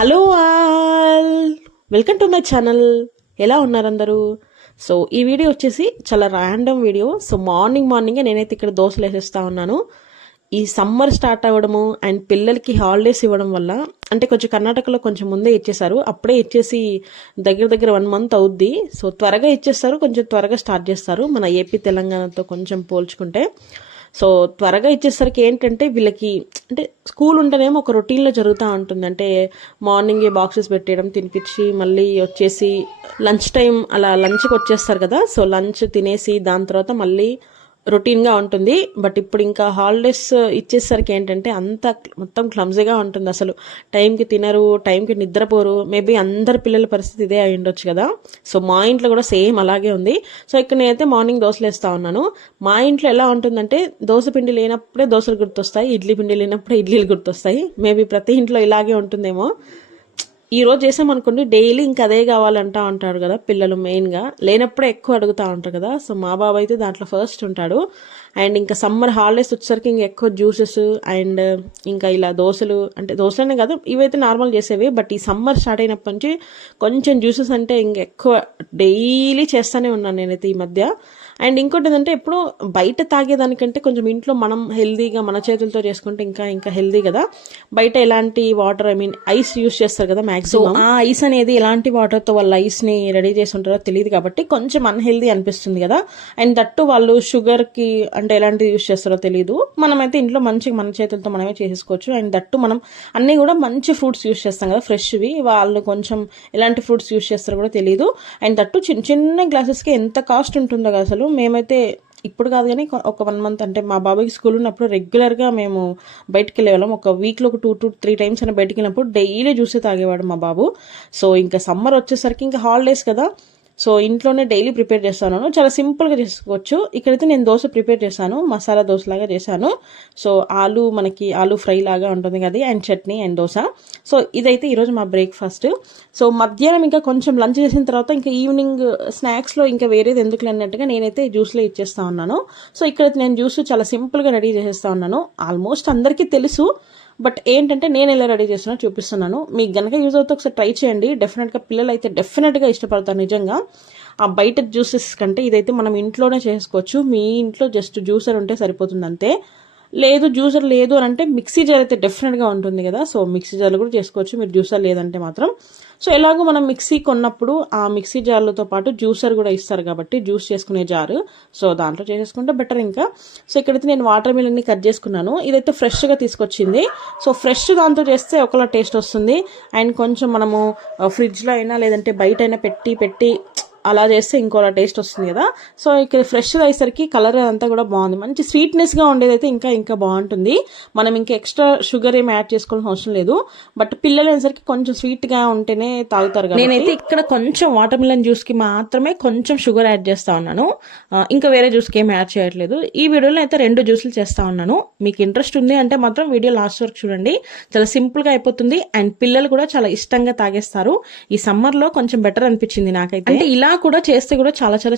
Hello all, welcome to my channel. ఎలా ఉన్నారు అందరూ? సో ఈ వీడియో వచ్చేసి చాలా ర్యాండమ్ వీడియో. సో మార్నింగే నేనైతే ఇక్కడ దోశలు వేసేస్తా ఉన్నాను. ఈ సమ్మర్ స్టార్ట్ అవ్వడము అండ్ పిల్లలకి హాలిడేస్ ఇవ్వడం వల్ల, అంటే కొంచెం కర్ణాటకలో కొంచెం ముందే ఇచ్చేసారు, అప్పుడే ఇచ్చేసి దగ్గర 1 మంత్ అవుద్ది. సో త్వరగా ఇచ్చేస్తారు, కొంచెం త్వరగా స్టార్ట్ చేస్తారు మన ఏపీ తెలంగాణతో కొంచెం పోల్చుకుంటే. సో త్వరగా ఇచ్చేసరికి ఏంటంటే వీళ్ళకి, అంటే స్కూల్ ఉంటేనేమో ఒక రొటీన్లో జరుగుతూ ఉంటుంది. అంటే మార్నింగే బాక్సెస్ పెట్టేయడం, తినిపించి మళ్ళీ వచ్చేసి లంచ్ టైం అలా లంచ్కి వచ్చేస్తారు కదా. సో లంచ్ తినేసి దాని తర్వాత మళ్ళీ రొటీన్గా ఉంటుంది. బట్ ఇప్పుడు ఇంకా హాలిడేస్ ఇచ్చేసరికి ఏంటంటే అంత మొత్తం క్లమ్జీగా ఉంటుంది. అసలు టైంకి తినరు, టైంకి నిద్రపోరు. మేబీ అందరి పిల్లల పరిస్థితి ఇదే అయి ఉండొచ్చు కదా. సో మా ఇంట్లో కూడా సేమ్ అలాగే ఉంది. సో ఇక్కడ నేనైతే మార్నింగ్ దోశలు వేస్తూ ఉన్నాను. మా ఇంట్లో ఎలా ఉంటుందంటే దోశ పిండి లేనప్పుడే దోశలు గుర్తొస్తాయి, ఇడ్లీ పిండి లేనప్పుడే ఇడ్లీలు గుర్తొస్తాయి. మేబీ ప్రతి ఇంట్లో ఇలాగే ఉంటుందేమో. ఈ రోజు చేసామనుకోండి, డైలీ ఇంకా అదే కావాలంటా ఉంటారు కదా పిల్లలు. మెయిన్గా లేనప్పుడే ఎక్కువ అడుగుతూ ఉంటారు కదా. సో మా బాబు అయితే దాంట్లో ఫస్ట్ ఉంటాడు. అండ్ ఇంకా సమ్మర్ హాలిడేస్ వచ్చేసరికి ఇంకా ఎక్కువ జ్యూసెస్ అండ్ ఇంకా ఇలా దోశలు, అంటే దోశలనే కాదు ఇవైతే నార్మల్ చేసేవి, బట్ ఈ సమ్మర్ స్టార్ట్ అయినప్పటి నుంచి కొంచెం జ్యూసెస్ అంటే ఇంకా ఎక్కువ డైలీ చేస్తూనే ఉన్నాను నేనైతే ఈ మధ్య. అండ్ ఇంకోటి ఏంటంటే ఎప్పుడు బయట తాగేదానికంటే కొంచెం ఇంట్లో మనం హెల్దీగా మన చేతులతో చేసుకుంటే ఇంకా ఇంకా హెల్దీ కదా. బయట ఎలాంటి వాటర్, ఐస్ యూస్ చేస్తారు కదా మ్యాక్సిమం. ఆ ఐస్ అనేది ఎలాంటి వాటర్తో వాళ్ళు ఐస్ని రెడీ చేసి ఉంటారో తెలియదు కాబట్టి కొంచెం అన్హెల్దీ అనిపిస్తుంది కదా. అండ్ దట్టు వాళ్ళు షుగర్కి అంటే ఎలాంటివి యూస్ చేస్తారో తెలియదు. మనమైతే ఇంట్లో మంచిగా మన చేతులతో మనమే చేసేసుకోవచ్చు. అండ్ దట్టు మనం అన్నీ కూడా మంచి ఫ్రూట్స్ యూస్ చేస్తాం కదా, ఫ్రెష్వి. వాళ్ళు కొంచెం ఎలాంటి ఫ్రూట్స్ యూస్ చేస్తారో కూడా తెలియదు. అండ్ దట్టు చిన్న చిన్న గ్లాసెస్కి ఎంత కాస్ట్ ఉంటుందో కదా అసలు. మేమైతే ఇప్పుడు కాదు కానీ ఒక 1 మంత్, అంటే మా బాబాయ్కి స్కూల్ ఉన్నప్పుడు రెగ్యులర్గా మేము బయటికి వెళ్ళేవాళ్ళం. ఒక వీక్లో ఒక 2 to 3 టైమ్స్ అయినా బయటికి వెళ్ళినప్పుడు డైలీ జ్యూసే తాగేవాడు మా బాబు. సో ఇంకా సమ్మర్ వచ్చేసరికి ఇంకా హాలిడేస్ కదా. సో ఇంట్లోనే డైలీ ప్రిపేర్ చేస్తాను. చాలా సింపుల్గా చేసుకోవచ్చు. ఇక్కడైతే నేను దోశ ప్రిపేర్ చేశాను, మసాలా దోశ లాగా చేశాను. సో ఆలు ఫ్రై లాగా ఉంటుంది కదా, and chutney and dosa. So ఇదైతే ఈరోజు మా బ్రేక్ఫాస్ట్. సో మధ్యాహ్నం ఇంకా కొంచెం లంచ్ చేసిన తర్వాత ఇంకా ఈవినింగ్ స్నాక్స్లో ఇంకా వేరేది ఎందుకు అన్నట్టుగా నేనైతే జ్యూస్లో ఇచ్చేస్తా ఉన్నాను. సో ఇక్కడైతే నేను జ్యూస్ చాలా సింపుల్గా రెడీ చేసేస్తా ఉన్నాను. ఆల్మోస్ట్ అందరికీ తెలుసు, బట్ ఏంటంటే నేను ఎలా రెడీ చేస్తున్నా చూపిస్తున్నాను. మీకు గనక యూజ్ అవుతే ఒకసారి ట్రై చేయండి. డెఫినెట్గా పిల్లలు అయితే డెఫినెట్గా ఇష్టపడతారు నిజంగా. ఆ బయట జ్యూసెస్ కంటే ఇదైతే మనం ఇంట్లోనే చేసుకోవచ్చు. మీ ఇంట్లో జస్ట్ జ్యూసర్ ఉంటే సరిపోతుంది అంతే. లేదు జ్యూసర్ లేదు అని అంటే మిక్సీ జార్ అయితే డెఫినెట్గా ఉంటుంది కదా. సో మిక్సీ జార్లో కూడా చేసుకోవచ్చు మీరు, జ్యూసర్ లేదంటే మాత్రం. సో ఎలాగో మనం మిక్సీ కొన్నప్పుడు ఆ మిక్సీ జార్లతో పాటు జ్యూసర్ కూడా ఇస్తారు కాబట్టి, జ్యూస్ చేసుకునే జారు, సో దాంట్లో చేసేసుకుంటే బెటర్ ఇంకా. సో ఇక్కడైతే నేను వాటర్ మిలన్ని కట్ చేసుకున్నాను. ఇదైతే ఫ్రెష్గా తీసుకొచ్చింది. సో ఫ్రెష్ దాంతో చేస్తే ఒకలా టేస్ట్ వస్తుంది. అండ్ కొంచెం మనము ఫ్రిడ్జ్లో అయినా లేదంటే బయట అయినా పెట్టి అలా చేస్తే ఇంకోలా టేస్ట్ వస్తుంది కదా. సో ఇక్కడ ఫ్రెష్గా అయ్యేసరికి కలర్ అంతా కూడా బాగుంది. మంచి స్వీట్నెస్గా ఉండేదైతే ఇంకా బాగుంటుంది. మనం ఇంకా ఎక్స్ట్రా షుగర్ ఏమి యాడ్ చేసుకోవాల్సిన అవసరం లేదు. బట్ పిల్లలు అయ్యేసరికి కొంచెం స్వీట్గా ఉంటేనే తాగుతారు కదా. నేనైతే ఇక్కడ కొంచెం వాటర్ మిలన్ జ్యూస్కి మాత్రమే కొంచెం షుగర్ యాడ్ చేస్తా ఉన్నాను. ఇంకా వేరే జ్యూస్కి ఏం యాడ్ చేయట్లేదు. ఈ వీడియోలో అయితే 2 జ్యూసులు చేస్తా ఉన్నాను. మీకు ఇంట్రెస్ట్ ఉంది అంటే మాత్రం వీడియో లాస్ట్ వరకు చూడండి. చాలా సింపుల్గా అయిపోతుంది అండ్ పిల్లలు కూడా చాలా ఇష్టంగా తాగేస్తారు. ఈ సమ్మర్లో కొంచెం బెటర్ అనిపించింది నాకైతే. అంటే ఇలా కూడా చేస్తే కూడా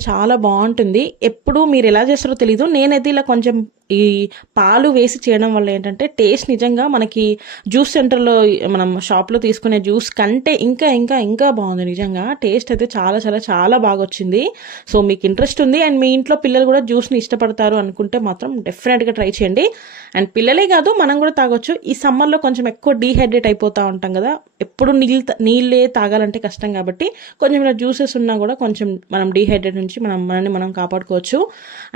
చాలా బాగుంటుంది. ఎప్పుడు మీరు ఎలా చేస్తారో తెలీదు, నేనైతే ఇలా కొంచెం ఈ పాలు వేసి చేయడం వల్ల ఏంటంటే టేస్ట్ నిజంగా మనకి జ్యూస్ సెంటర్లో మనం షాప్లో తీసుకునే జ్యూస్ కంటే ఇంకా బాగుంది. నిజంగా టేస్ట్ అయితే చాలా బాగా వచ్చింది. సో మీకు ఇంట్రెస్ట్ ఉంది అండ్ మీ ఇంట్లో పిల్లలు కూడా జ్యూస్ని ఇష్టపడతారు అనుకుంటే మాత్రం డెఫినెట్గా ట్రై చేయండి. అండ్ పిల్లలే కాదు మనం కూడా తాగొచ్చు. ఈ సమ్మర్లో కొంచెం ఎక్కువ డీహైడ్రేట్ అయిపోతూ ఉంటాం కదా, ఎప్పుడు నీళ్ళే తాగాలంటే కష్టం కాబట్టి కొంచెం ఇలా జ్యూసెస్ ఉన్నా కూడా కొంచెం మనం డీహైడ్రేట్ నుంచి మనల్ని మనం కాపాడుకోవచ్చు.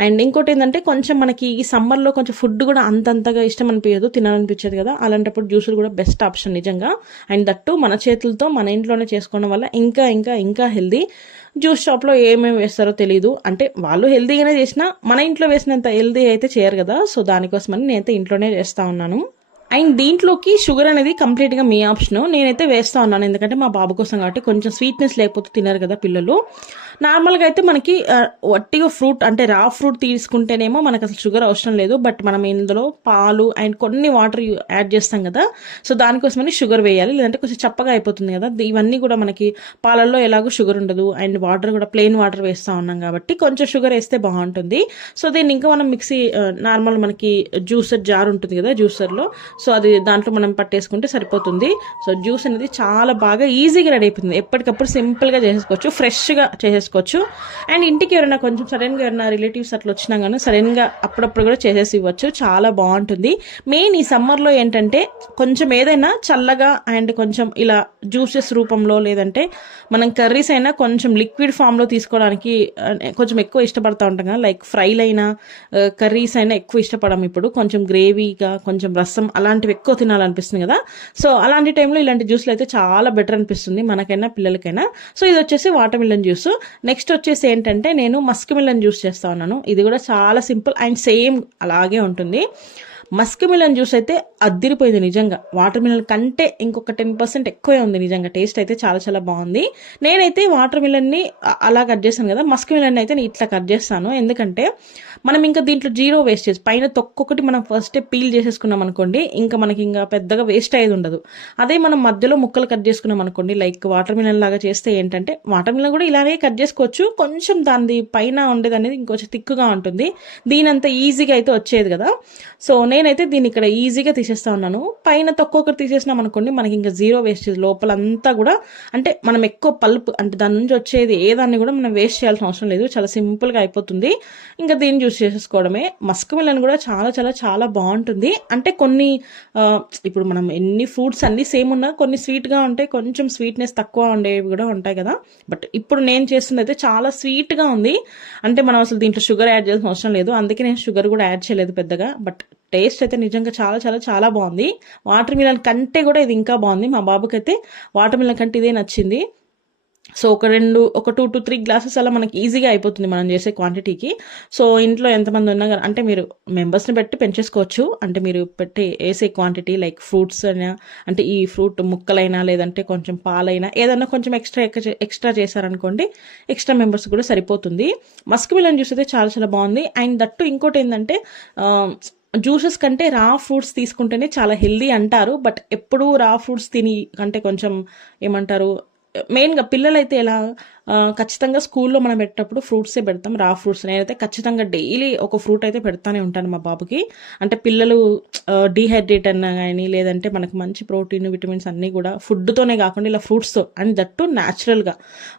అండ్ ఇంకోటి ఏంటంటే కొంచెం మనకి ఈ సమ్మర్లో కొంచెం ఫుడ్ కూడా అంతగా ఇష్టం అనిపించదు, తినాలనిపించదు కదా. అలాంటప్పుడు జ్యూసులు కూడా బెస్ట్ ఆప్షన్ నిజంగా. అండ్ దట్టు మన చేతులతో మన ఇంట్లోనే చేసుకోవడం వల్ల ఇంకా హెల్దీ. జ్యూస్ షాప్లో ఏమేమి వేస్తారో తెలియదు, అంటే వాళ్ళు హెల్దీగానే చేసినా మన ఇంట్లో వేసినంత హెల్దీ అయితే చేయరు కదా. సో దానికోసమని నేనైతే ఇంట్లోనే చేస్తా ఉన్నాను. అండ్ దీంట్లోకి షుగర్ అనేది కంప్లీట్గా మీ ఆప్షన్. నేనైతే వేస్తా ఉన్నాను ఎందుకంటే మా బాబు కోసం కాబట్టి. కొంచెం స్వీట్నెస్ లేకపోతే తినరు కదా పిల్లలు. నార్మల్గా అయితే మనకి వట్టిగా ఫ్రూట్ అంటే రా ఫ్రూట్ తీసుకుంటేనేమో మనకు అసలు షుగర్ అవసరం లేదు. బట్ మనం ఇందులో పాలు అండ్ కొన్ని వాటర్ యాడ్ చేస్తాం కదా, సో దానికోసమని షుగర్ వేయాలి, లేదంటే కొంచెం చప్పగా అయిపోతుంది కదా. ఇవన్నీ కూడా మనకి పాలల్లో ఎలాగో షుగర్ ఉండదు అండ్ వాటర్ కూడా ప్లెయిన్ వాటర్ వేస్తూ ఉన్నాం కాబట్టి కొంచెం షుగర్ వేస్తే బాగుంటుంది. సో దీన్ని ఇంకా మనం మిక్సీ నార్మల్ మనకి జ్యూసర్ జార్ ఉంటుంది కదా జ్యూసర్లో, సో అది దాంట్లో మనం పట్టేసుకుంటే సరిపోతుంది. సో జ్యూస్ అనేది చాలా బాగా ఈజీగా రెడీ అయిపోతుంది. ఎప్పటికప్పుడు సింపుల్గా చేసేసుకోవచ్చు, ఫ్రెష్గా చేసేసుకోవచ్చు. అండ్ ఇంటికి ఎవరైనా కొంచెం సడన్గా ఎవరైనా రిలేటివ్స్ అట్లా వచ్చినా కానీ సడన్గా అప్పుడప్పుడు కూడా చేసేసి ఇవ్వచ్చు, చాలా బాగుంటుంది. మెయిన్ ఈ సమ్మర్లో ఏంటంటే కొంచెం ఏదైనా చల్లగా అండ్ కొంచెం ఇలా జ్యూసెస్ రూపంలో లేదంటే మనం కర్రీస్ అయినా కొంచెం లిక్విడ్ ఫామ్లో తీసుకోవడానికి కొంచెం ఎక్కువ ఇష్టపడతా ఉంటాం కదా. లైక్ ఫ్రైలు అయినా కర్రీస్ అయినా ఎక్కువ ఇష్టపడడం. ఇప్పుడు కొంచెం గ్రేవీగా కొంచెం రసం అలాంటివి ఎక్కువ తినాలనిపిస్తుంది కదా. సో అలాంటి టైంలో ఇలాంటి జ్యూస్లు అయితే చాలా బెటర్ అనిపిస్తుంది మనకైనా పిల్లలకైనా. సో ఇది వచ్చేసి వాటర్ మిలన్ జ్యూస్. నెక్స్ట్ వచ్చేసి ఏంటంటే నేను మస్క్ మిలన్ జ్యూస్ చేస్తా ఉన్నాను. ఇది కూడా చాలా సింపుల్ అండ్ సేమ్ అలాగే ఉంటుంది. మస్క్ మిలన్ జ్యూస్ అయితే అద్దిరిపోయింది నిజంగా. వాటర్ మిలన్ కంటే ఇంకొక 10% ఎక్కువే ఉంది నిజంగా. టేస్ట్ అయితే చాలా చాలా బాగుంది. నేనైతే వాటర్ మిలన్ని అలా కట్ చేస్తాను కదా, మస్క్ మిలన్ అయితే నేను ఇట్లా కట్ చేస్తాను. ఎందుకంటే మనం ఇంకా దీంట్లో జీరో వేస్టేజ్, పైన తొక్కొక్కటి మనం ఫస్టే పీల్ చేసేసుకున్నాం అనుకోండి, ఇంకా మనకి ఇంకా పెద్దగా వేస్ట్ అయ్యేది ఉండదు. అదే మనం మధ్యలో ముక్కలు కట్ చేసుకున్నాం అనుకోండి, లైక్ వాటర్ మిలన్ లాగా చేస్తే ఏంటంటే వాటర్ మిలన్ కూడా ఇలానే కట్ చేసుకోవచ్చు, కొంచెం దాని పైన ఉండేది అనేది ఇంకొంచెం థిక్గా ఉంటుంది, దీనంత ఈజీగా అయితే వచ్చేది కదా. సో నేనైతే దీన్ని ఇక్కడ ఈజీగా తీసేస్తా ఉన్నాను. పైన తక్కువ తీసేసినాం అనుకోండి, మనకి ఇంకా జీరో వేస్టేజ్. లోపలంతా కూడా అంటే మనం ఎక్కువ పల్ప్ అంటే దాని నుంచి వచ్చేది ఏదాన్ని కూడా మనం వేస్ట్ చేయాల్సిన అవసరం లేదు, చాలా సింపుల్గా అయిపోతుంది. ఇంకా దీన్ని యూస్ చేసేసుకోవడమే. మస్క్ మిలన్ కూడా చాలా చాలా చాలా బాగుంటుంది. అంటే కొన్ని ఇప్పుడు మనం ఎన్ని ఫ్రూట్స్ అన్ని సేమ్ ఉన్నా కొన్ని స్వీట్గా ఉంటాయి, కొంచెం స్వీట్నెస్ తక్కువ ఉండేవి కూడా ఉంటాయి కదా. బట్ ఇప్పుడు నేను చేస్తుంది అయితే చాలా స్వీట్గా ఉంది. అంటే మనం అసలు దీంట్లో షుగర్ యాడ్ చేయాల్సిన అవసరం లేదు, అందుకే నేను షుగర్ కూడా యాడ్ చేయలేదు పెద్దగా. బట్ టేస్ట్ అయితే నిజంగా చాలా చాలా చాలా బాగుంది. వాటర్ మిలన్ కంటే కూడా ఇది ఇంకా బాగుంది. మా బాబుకి అయితే వాటర్ మిలన్ కంటే ఇదే నచ్చింది. సో ఒక 2 to 3 గ్లాసెస్ అలా మనకి ఈజీగా అయిపోతుంది మనం చేసే క్వాంటిటీకి. సో ఇంట్లో ఎంతమంది ఉన్నా కానీ అంటే మీరు మెంబర్స్ని బట్టి పెంచేసుకోవచ్చు. అంటే మీరు వేసే క్వాంటిటీ లైక్ ఫ్రూట్స్ అయినా, అంటే ఈ ఫ్రూట్ ముక్కలైనా లేదంటే కొంచెం పాలైనా ఏదన్నా కొంచెం ఎక్స్ట్రా చేశారనుకోండి, ఎక్స్ట్రా మెంబర్స్ కూడా సరిపోతుంది. మస్క్ మిలన్ జ్యూస్ అయితే చాలా చాలా బాగుంది. అండ్ దట్టు ఇంకోటి ఏంటంటే జ్యూసెస్ కంటే రా ఫ్రూట్స్ తీసుకుంటేనే చాలా హెల్దీ అంటారు. బట్ ఎప్పుడూ రా ఫ్రూట్స్ తిని అంటే కొంచెం ఏమంటారు, మెయిన్గా పిల్లలైతే ఎలా ఖచ్చితంగా స్కూల్లో మనం పెట్టేటప్పుడు ఫ్రూట్సే పెడతాం, రా ఫ్రూట్స్. నేనైతే ఖచ్చితంగా డైలీ ఒక ఫ్రూట్ అయితే పెడతానే ఉంటాను మా బాబుకి. అంటే పిల్లలు డీహైడ్రేట్ అన్నా కానీ లేదంటే మనకు మంచి ప్రోటీన్ విటమిన్స్ అన్నీ కూడా ఫుడ్తోనే కాకుండా ఇలా ఫ్రూట్స్తో, అండ్ దట్టు న్యాచురల్గా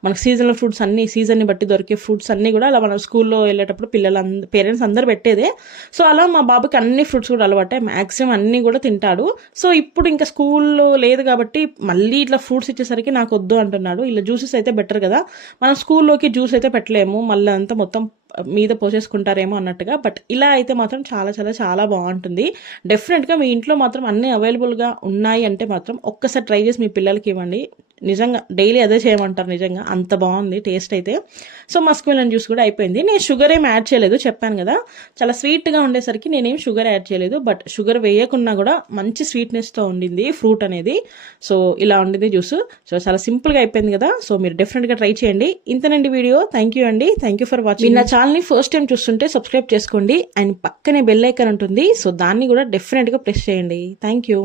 మనకు సీజనల్ ఫ్రూట్స్ అన్నీ సీజన్ని బట్టి దొరికే ఫ్రూట్స్ అన్నీ కూడా అలా మనం స్కూల్లో వెళ్ళేటప్పుడు పేరెంట్స్ అందరూ పెట్టేదే. సో అలా మా బాబుకి అన్ని ఫ్రూట్స్ కూడా అలవాటే, మ్యాక్సిమం అన్నీ కూడా తింటాడు. సో ఇప్పుడు ఇంకా స్కూల్లో లేదు కాబట్టి మళ్ళీ ఇట్లా ఫ్రూట్స్ ఇచ్చేసరికి నాకు వద్దు అంటున్నాడు. ఇలా జ్యూసెస్ అయితే బెటర్ కదా, మనం స్కూల్లోకి జ్యూస్ అయితే పెట్టలేము, మళ్ళీ అంతా మొత్తం మీద పోసేసుకుంటారేమో అన్నట్టుగా. బట్ ఇలా అయితే మాత్రం చాలా చాలా చాలా బాగుంటుంది. డెఫినెట్గా మీ ఇంట్లో మాత్రం అన్నీ అవైలబుల్గా ఉన్నాయి అంటే మాత్రం ఒక్కసారి ట్రై చేసి మీ పిల్లలకి ఇవ్వండి. నిజంగా డైలీ అదే చేయమంటారు, నిజంగా అంత బాగుంది టేస్ట్ అయితే. సో మస్క్ మిలన్ జ్యూస్ కూడా అయిపోయింది. నేను షుగర్ ఏం యాడ్ చేయలేదు, చెప్పాను కదా చాలా స్వీట్గా ఉండేసరికి నేనేం షుగర్ యాడ్ చేయలేదు. బట్ షుగర్ వేయకున్నా కూడా మంచి స్వీట్నెస్తో ఉండింది ఫ్రూట్ అనేది. సో ఇలా ఉండింది జ్యూస్. సో చాలా సింపుల్గా అయిపోయింది కదా. సో మీరు డెఫినెట్గా ట్రై చేయండి. ఇంతనండి వీడియో. థ్యాంక్ యూ అండి, థ్యాంక్ యూ ఫర్ వాచింగ్. నా ఛానల్ని ఫస్ట్ టైం చూస్తుంటే సబ్స్క్రైబ్ చేసుకోండి అండ్ పక్కనే బెల్ ఐకాన్ ఉంటుంది, సో దాన్ని కూడా డెఫినెట్గా ప్రెస్ చేయండి. Thank you.